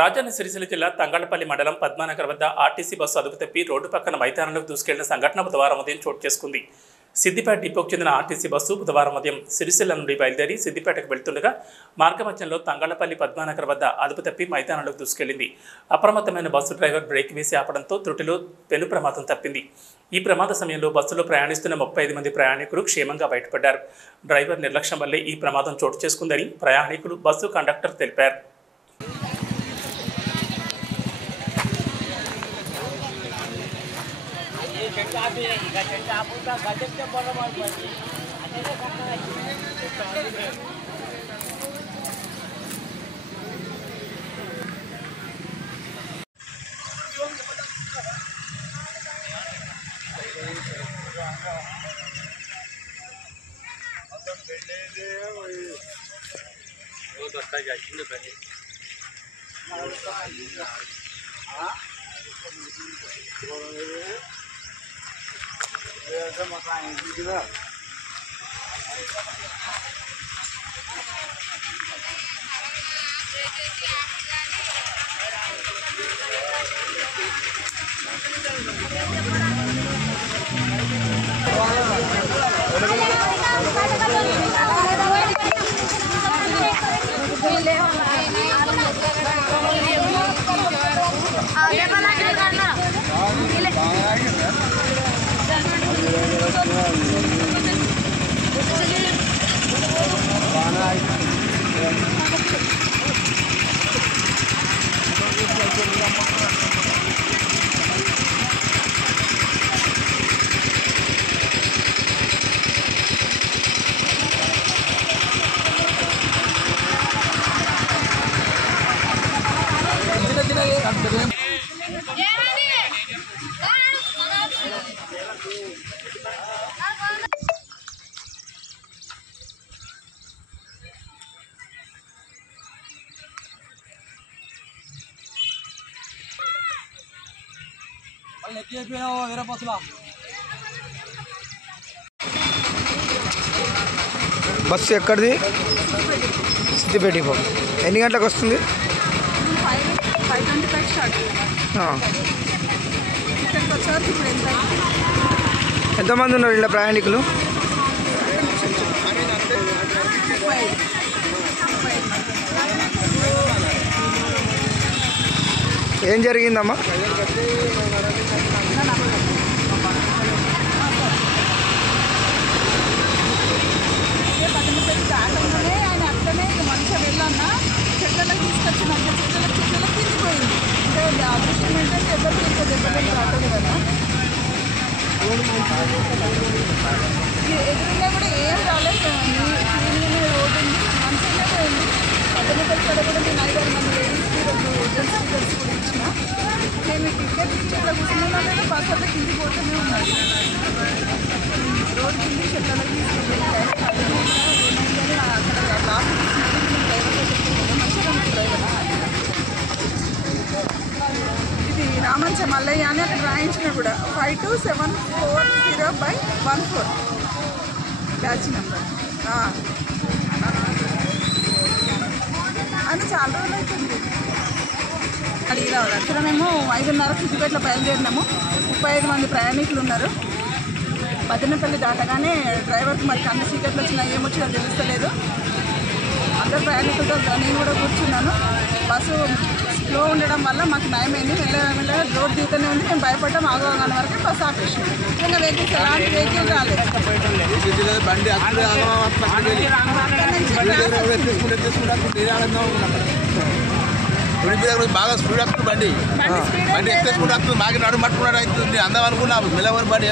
రాజన్న సిరిసిల్ల జిల్లా తంగళ్లపల్లి మండలం పద్మానగర్ వద్ద ఆర్టీసీ బస్సు అదుపు తప్పి రోడ్డు పక్కన మైదానంలోకి దూసుకెళ్లిన సంఘటన బుధవారం ఉదయం చోటు చేసుకుంది. సిద్దిపేట డిపోకు చెందిన ఆర్టీసీ బస్సు బుధవారం ఉదయం సిరిసిల్ల నుండి బయలుదేరి సిద్దిపేటకు వెళ్తుండగా మార్గమధ్యంలో తంగళ్లపల్లి పద్మానగర్ వద్ద అదుపు తప్పి మైదానంలోకి దూసుకెళ్లింది. అప్రమత్తమైన బస్సు డ్రైవర్ బ్రేక్ వేసి ఆపడంతో త్రుటిలో పెను ప్రమాదం తప్పింది. ఈ ప్రమాద సమయంలో బస్సులో ప్రయాణిస్తున్న 35 మంది ప్రయాణికులు క్షేమంగా బయటపడ్డారు. డ్రైవర్ నిర్లక్ష్యం వల్లే ఈ ప్రమాదం చోటు చేసుకుందని ప్రయాణికులు, బస్సు కండక్టర్ తెలిపారు. బస్సు ఎక్కడిది? సిద్దిపేట డిపో. ఎన్ని గంటలకు వస్తుంది? 5:25 స్టార్ట్. ఇక్కడికి వచ్చేవరకు ఇప్పుడు ఎంతమంది ఉన్నారు ఇలా ప్రయాణికులు? ఏం జరిగిందమ్మా? ఆయన అట్లనే మంచిగా వెళ్ళన్నా చెట్లకు తీసుకొచ్చినాక చెట్లకు తిరిగిపోయింది. అంటే అదృష్టం ఏంటంటే ఎవరికి ఇంకా దెబ్బలు రావట్లేదు కదా. ఎదురుగా కూడా ఏం రాలేదు. రోడ్డు ఉంది, మంచిగానే పోయింది. పద్దెనిమిది కడ కూడా నేను 5-6 మంది లేడీస్కి 2 జెంట్స్ టికెట్స్ కూడా ఇచ్చిన. నేను టికెట్ ఇచ్చి ఇక్కడ కూర్చున్నా లేదా బస్ అట్లా కిందికి పోతూనే ఉన్నాను. రోడ్డు కింది చెట్లకు తీసుకెళ్ళి అక్కడ లాస్ట్ ఇది రామంచ మల్లయ్య అని అక్కడ రాయించిన కూడా 52740/14 బ్యాచ్ నెంబర్ అని చాలా రోజులు అవుతుంది. అడిగి రావాలి. అక్కడ మేము 5:30 సిద్దిపేటలో బయలుదేరినాము. 35 మంది ప్రయాణికులు ఉన్నారు. పద్దెనపల్లి దాటగానే డ్రైవర్కి మరి అన్ని సీకెట్లు వచ్చినా ఏమొచ్చినా తెలుస్తలేదు. అందరు ప్రయాణికులతో నేను కూడా కూర్చున్నాను. బస్సు స్లో ఉండడం వల్ల మాకు నయమైంది. మెల్లగా రోడ్ దిగుతూనే ఉంది. మేము భయపడ్డాం. ఆగగానే వరకు బస్సు ఆపేసాం. ఇంకా వెహికల్స్ ఎలాంటి వెహికల్ రాలేదు. బాగా స్పీడ్ వస్తుంది బండి ఎక్కేసుకుంటూ వస్తుంది. మాకు నడు పట్టుకున్నాడు అవుతుంది. అందం అనుకున్నాము మెల్లవరి బండి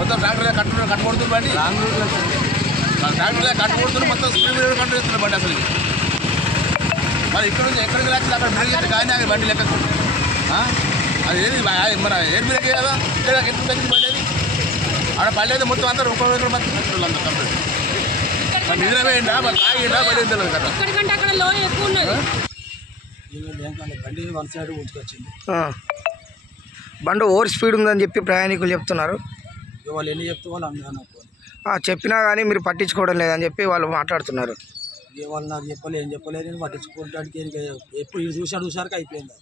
మొత్తం ట్రాక్టర్లో కట్టుకొడుతుంది బండి. ట్రాక్టర్లో కట్టుకొడుతుంది మొత్తం స్పీడ్ మీద కంట్రోల్ బండి అసలు. మరి ఇక్కడ నుంచి ఎక్కడికి లక్షలు అక్కడ బ్రేక్ అయితే కానీ ఆగి బండి లెక్కకు అది ఏది మన ఎయిర్ బ్రేక్ కదా. ఇక్కడ ఎంత తగ్గింది బండి అది ఆడ పడలేదు. మొత్తం అందరూ ఒక్కొక్కరు మొత్తం అందరూ కంప్లీట్. మరి నిద్రపోయిందా మరి తాగిందా బండి తెలియదు కదా. బండి వన్ సైడ్ ఉంచుకొచ్చింది. బండి ఓవర్ స్పీడ్ ఉందని చెప్పి ప్రయాణికులు చెప్తున్నారు. వాళ్ళు ఎన్ని చెప్తే వాళ్ళు అందరూ చెప్పినా కానీ మీరు పట్టించుకోవడం లేదని చెప్పి వాళ్ళు మాట్లాడుతున్నారు. ఇక వాళ్ళు నాకు చెప్పలే ఏం చెప్పలేదు నేను పట్టించుకోవడానికి ఎప్పుడు ఇది చూసారికి అయిపోయింది.